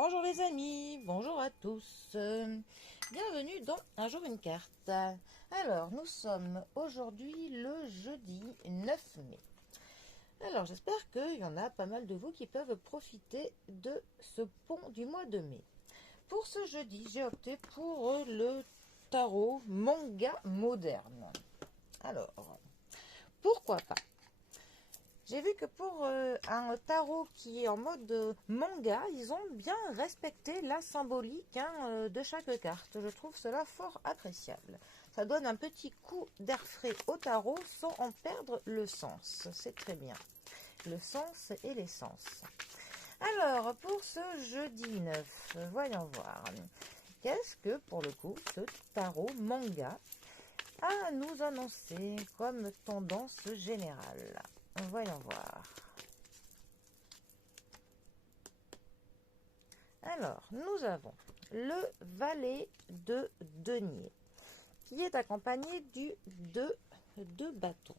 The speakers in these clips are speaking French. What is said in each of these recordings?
Bonjour les amis, bonjour à tous. Bienvenue dans Un jour une carte. Alors, nous sommes aujourd'hui le jeudi 9 mai. Alors, j'espère qu'il y en a pas mal de vous qui peuvent profiter de ce pont du mois de mai. Pour ce jeudi, j'ai opté pour le tarot manga moderne. Alors, pourquoi pas? J'ai vu que pour un tarot qui est en mode manga, ils ont bien respecté la symbolique de chaque carte. Je trouve cela fort appréciable. Ça donne un petit coup d'air frais au tarot sans en perdre le sens. C'est très bien. Le sens et l'essence. Alors, pour ce jeudi 9, voyons voir. Qu'est-ce que, pour le coup, ce tarot manga a à nous annoncer comme tendance générale? Voyons voir. Alors, nous avons le valet de denier, qui est accompagné du 2 de bâton.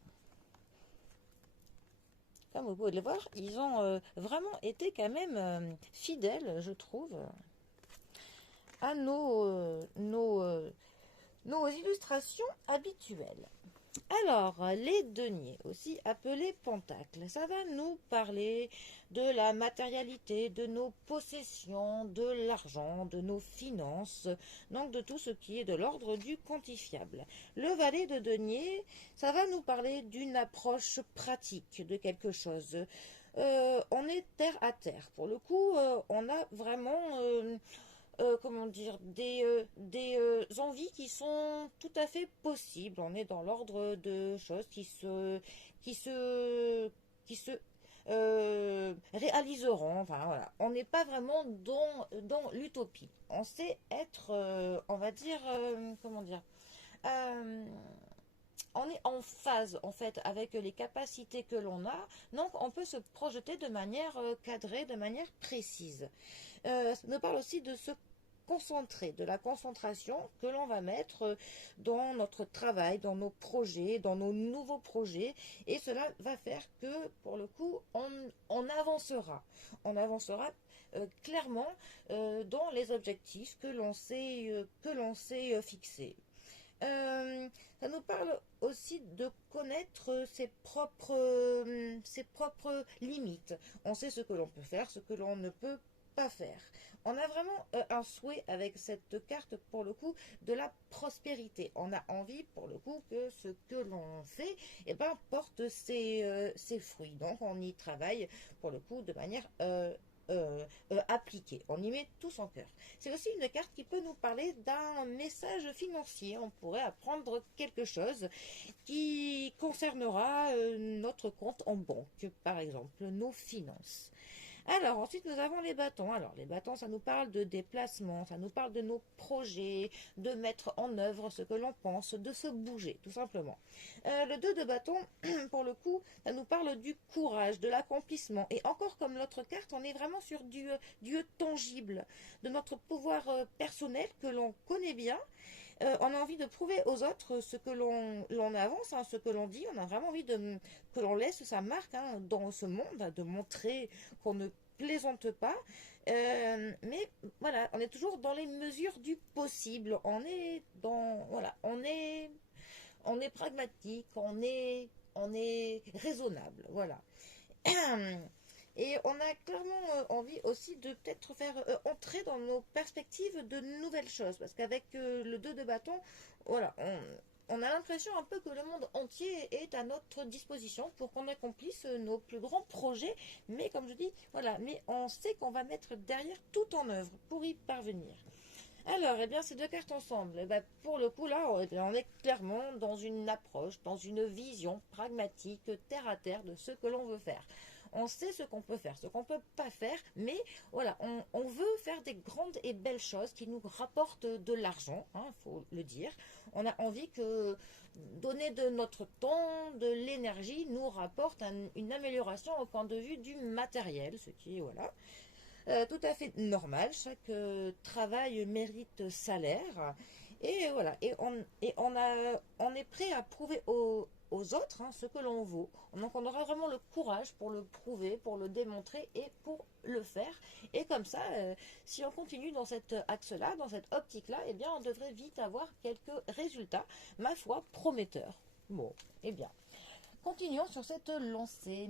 Comme vous pouvez le voir, ils ont vraiment été quand même fidèles, je trouve, à nos illustrations habituelles. Alors, les deniers, aussi appelés pentacles, ça va nous parler de la matérialité, de nos possessions, de l'argent, de nos finances, donc de tout ce qui est de l'ordre du quantifiable. Le valet de denier, ça va nous parler d'une approche pratique de quelque chose. On est terre à terre. Pour le coup, on a vraiment... comment dire, des envies qui sont tout à fait possibles. On est dans l'ordre de choses qui se réaliseront. Enfin voilà, on n'est pas vraiment dans l'utopie. On sait être, on va dire, comment dire, euh, on est en phase en fait avec les capacités que l'on a, donc on peut se projeter de manière cadrée, de manière précise. Ça nous parle aussi de se concentrer, de la concentration que l'on va mettre dans notre travail, dans nos projets, dans nos nouveaux projets, et cela va faire que pour le coup on avancera. On avancera clairement dans les objectifs que l'on s'est fixés. Ça nous parle aussi de connaître ses propres limites. On sait ce que l'on peut faire, ce que l'on ne peut pas faire. On a vraiment un souhait avec cette carte, pour le coup, de la prospérité. On a envie, pour le coup, que ce que l'on fait, porte ses fruits. Donc, on y travaille, pour le coup, de manière appliquée. On y met tout son cœur. C'est aussi une carte qui peut nous parler d'un message financier. On pourrait apprendre quelque chose qui concernera notre compte en banque, par exemple, nos finances. Alors, ensuite, nous avons les bâtons. Alors, les bâtons, ça nous parle de déplacement, ça nous parle de nos projets, de mettre en œuvre ce que l'on pense, de se bouger, tout simplement. Le 2 de bâton, pour le coup, ça nous parle du courage, de l'accomplissement. Et encore comme l'autre carte, on est vraiment sur du tangible, de notre pouvoir personnel que l'on connaît bien. On a envie de prouver aux autres ce que l'on avance, ce que l'on dit. On a vraiment envie que l'on laisse sa marque dans ce monde, de montrer qu'on ne plaisante pas. Mais voilà, on est toujours dans les mesures du possible. On est pragmatique, on est raisonnable. Voilà. Et on a clairement envie aussi de peut-être faire entrer dans nos perspectives de nouvelles choses. Parce qu'avec le 2 de bâton, voilà, on a l'impression un peu que le monde entier est à notre disposition pour qu'on accomplisse nos plus grands projets. Mais comme je dis, voilà, mais on sait qu'on va mettre derrière tout en œuvre pour y parvenir. Alors, ces deux cartes ensemble, pour le coup, là, on est clairement dans une approche, dans une vision pragmatique, terre à terre de ce que l'on veut faire. On sait ce qu'on peut faire, ce qu'on ne peut pas faire, mais voilà, on veut faire des grandes et belles choses qui nous rapportent de l'argent, il faut le dire. On a envie que donner de notre temps, de l'énergie, nous rapporte une amélioration au point de vue du matériel, ce qui est, voilà, tout à fait normal. Chaque travail mérite salaire. Et voilà, on est prêt à prouver aux autres ce que l'on vaut. Donc on aura vraiment le courage pour le prouver, pour le démontrer et pour le faire. Et comme ça, si on continue dans cet axe-là, dans cette optique-là, eh bien on devrait vite avoir quelques résultats, ma foi, prometteurs. Bon, eh bien, continuons sur cette lancée.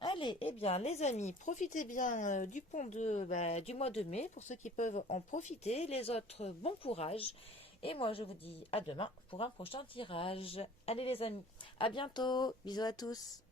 Allez, eh bien, les amis, profitez bien du pont du mois de mai pour ceux qui peuvent en profiter. Les autres, bon courage. Et moi, je vous dis à demain pour un prochain tirage. Allez, les amis, à bientôt. Bisous à tous.